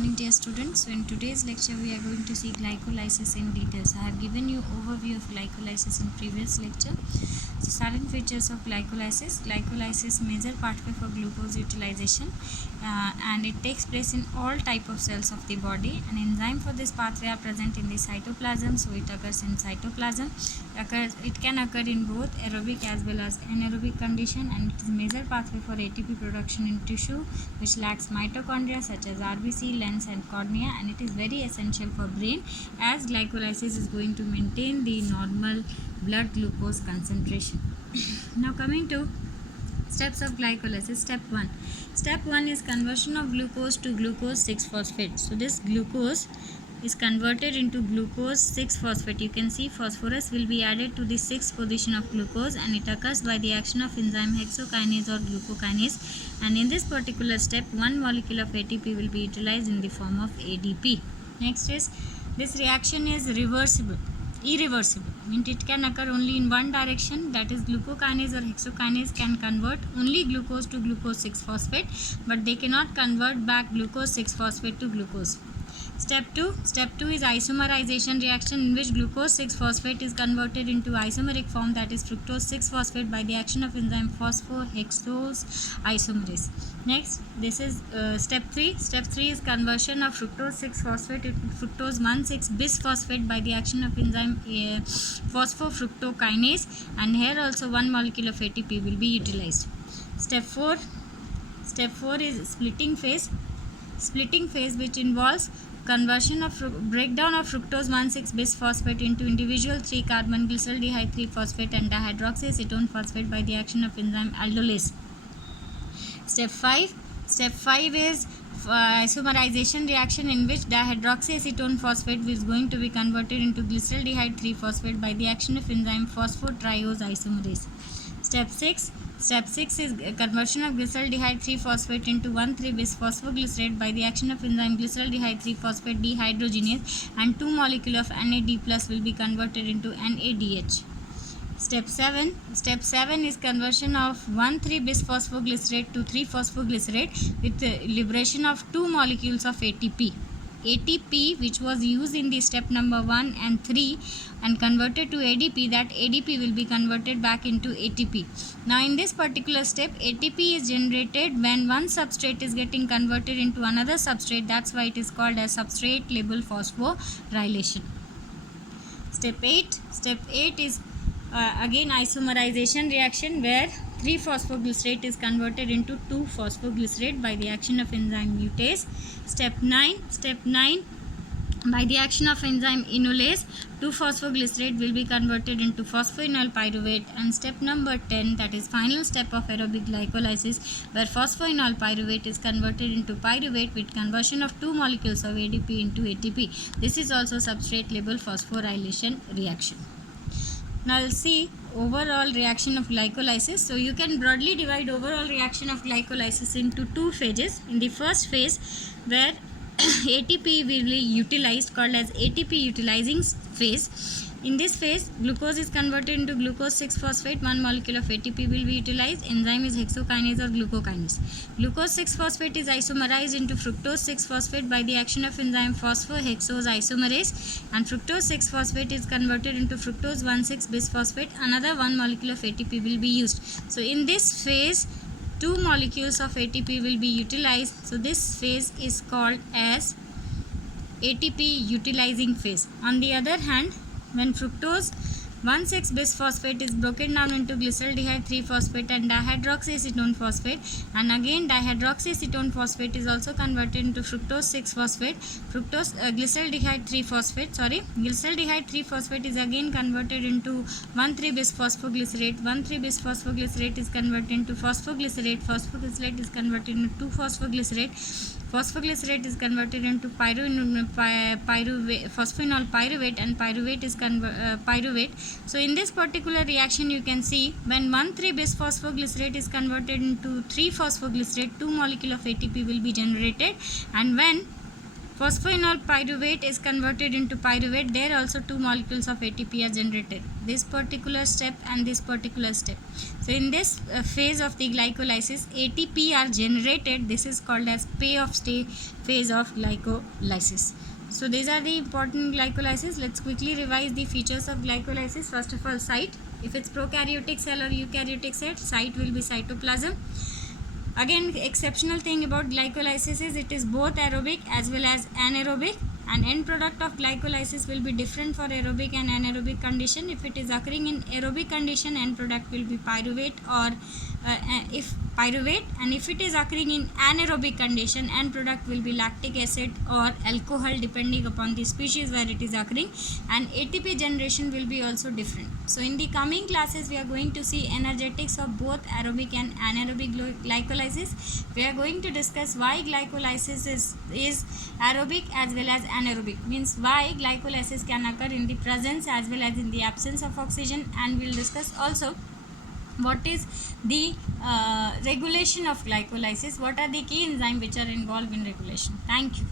morning, dear students. So in today's lecture we are going to see glycolysis in details. I have given you overview of glycolysis in previous lecture. So silent features of glycolysis. Glycolysis major pathway for glucose utilization and it takes place in all type of cells of the body. An enzyme for this pathway are present in the cytoplasm, so it occurs in cytoplasm. It can occur in both aerobic as well as anaerobic condition, and it is major pathway for ATP production in tissue which lacks mitochondria such as RBC, lens and cornea, and it is very essential for brain as glycolysis is going to maintain the normal blood glucose concentration. Now coming to steps of glycolysis. Step 1 is conversion of glucose to glucose 6-phosphate. So this glucose is converted into glucose 6-phosphate. You can see phosphorus will be added to the 6th position of glucose, and it occurs by the action of enzyme hexokinase or glucokinase, and in this particular step one molecule of ATP will be utilized in the form of ADP. Next is this reaction is irreversible, means it can occur only in one direction, that is glucokinase or hexokinase can convert only glucose to glucose 6-phosphate, but they cannot convert back glucose 6-phosphate to glucose. Step 2 is isomerization reaction in which glucose 6-phosphate is converted into isomeric form, that is fructose 6-phosphate, by the action of enzyme phosphohexose isomerase. Next, this is step 3. Step 3 is conversion of fructose 6-phosphate into fructose 1,6-bisphosphate by the action of enzyme phosphofructokinase, and here also one molecule of ATP will be utilized. Step 4 is splitting phase, which involves conversion of breakdown of fructose 1,6-bisphosphate into individual 3-carbon glyceraldehyde 3-phosphate and dihydroxyacetone phosphate by the action of enzyme aldolase. Step 5 is isomerization reaction in which dihydroxyacetone phosphate is going to be converted into glyceraldehyde 3-phosphate by the action of enzyme phosphotriose isomerase. Step 6 is conversion of glyceraldehyde 3-phosphate into 1,3-bisphosphoglycerate by the action of enzyme glyceraldehyde 3-phosphate dehydrogenase, and 2 molecule of NAD+ will be converted into NADH. Step 7 is conversion of 1,3-bisphosphoglycerate to 3-phosphoglycerate with liberation of 2 molecules of ATP, which was used in the step number 1 and 3 and converted to ADP. That ADP will be converted back into ATP. Now in this particular step, ATP is generated when one substrate is getting converted into another substrate. That's why it is called as substrate level phosphorylation. Step 8 is again isomerization reaction where 3-phosphoglycerate is converted into 2-phosphoglycerate by the action of enzyme mutase. Step 9 by the action of enzyme enolase, 2-phosphoglycerate will be converted into phosphoenol pyruvate. And step number 10, that is final step of aerobic glycolysis, where phosphoenol pyruvate is converted into pyruvate with conversion of 2 molecules of ADP into ATP. This is also substrate level phosphorylation reaction. Now we'll see overall reaction of glycolysis. So you can broadly divide overall reaction of glycolysis into 2 phases. In the first phase, where ATP will be utilized, called as ATP utilizing phase. In this phase, glucose is converted into glucose 6-phosphate, 1 molecule of ATP will be utilized. Enzyme is hexokinase or glucokinase. Glucose 6-phosphate is isomerized into fructose 6-phosphate by the action of enzyme phosphohexose isomerase, and fructose 6-phosphate is converted into fructose 1,6-bisphosphate. Another 1 molecule of ATP will be used. So in this phase, 2 molecules of ATP will be utilized. So this phase is called as ATP utilizing phase. On the other hand, when fructose 1,6-bisphosphate is broken down into glyceraldehyde 3-phosphate and dihydroxyacetone phosphate, and again dihydroxyacetone phosphate is also converted into fructose 6-phosphate, glyceraldehyde 3-phosphate is again converted into 1,3-bisphosphoglycerate. 1,3-bisphosphoglycerate is converted into phosphoglycerate is converted into 2-phosphoglycerate. Phosphoglycerate is converted into phosphoenol pyruvate, and pyruvate is pyruvate. So in this particular reaction, you can see when 1,3-bisphosphoglycerate is converted into 3-phosphoglycerate, 2 molecule of ATP will be generated, and when Phosphoenol pyruvate is converted into pyruvate. There also 2 molecules of ATP are generated. This particular step and this particular step. So in this phase of the glycolysis, ATP are generated. This is called as payoff phase of glycolysis. So these are the important glycolysis. Let's quickly revise the features of glycolysis. First of all, site. If it's prokaryotic cell or eukaryotic cell, site will be cytoplasm. Again, exceptional thing about glycolysis is it is both aerobic as well as anaerobic, and end product of glycolysis will be different for aerobic and anaerobic condition. If it is occurring in aerobic condition, end product will be pyruvate or if pyruvate, and if it is occurring in anaerobic condition, end product will be lactic acid or alcohol depending upon the species where it is occurring, and ATP generation will be also different. So in the coming classes we are going to see energetics of both aerobic and anaerobic glycolysis. We are going to discuss why glycolysis is aerobic as well as anaerobic, means why glycolysis can occur in the presence as well as in the absence of oxygen, and we will discuss also what is the regulation of glycolysis, what are the key enzymes which are involved in regulation. Thank you.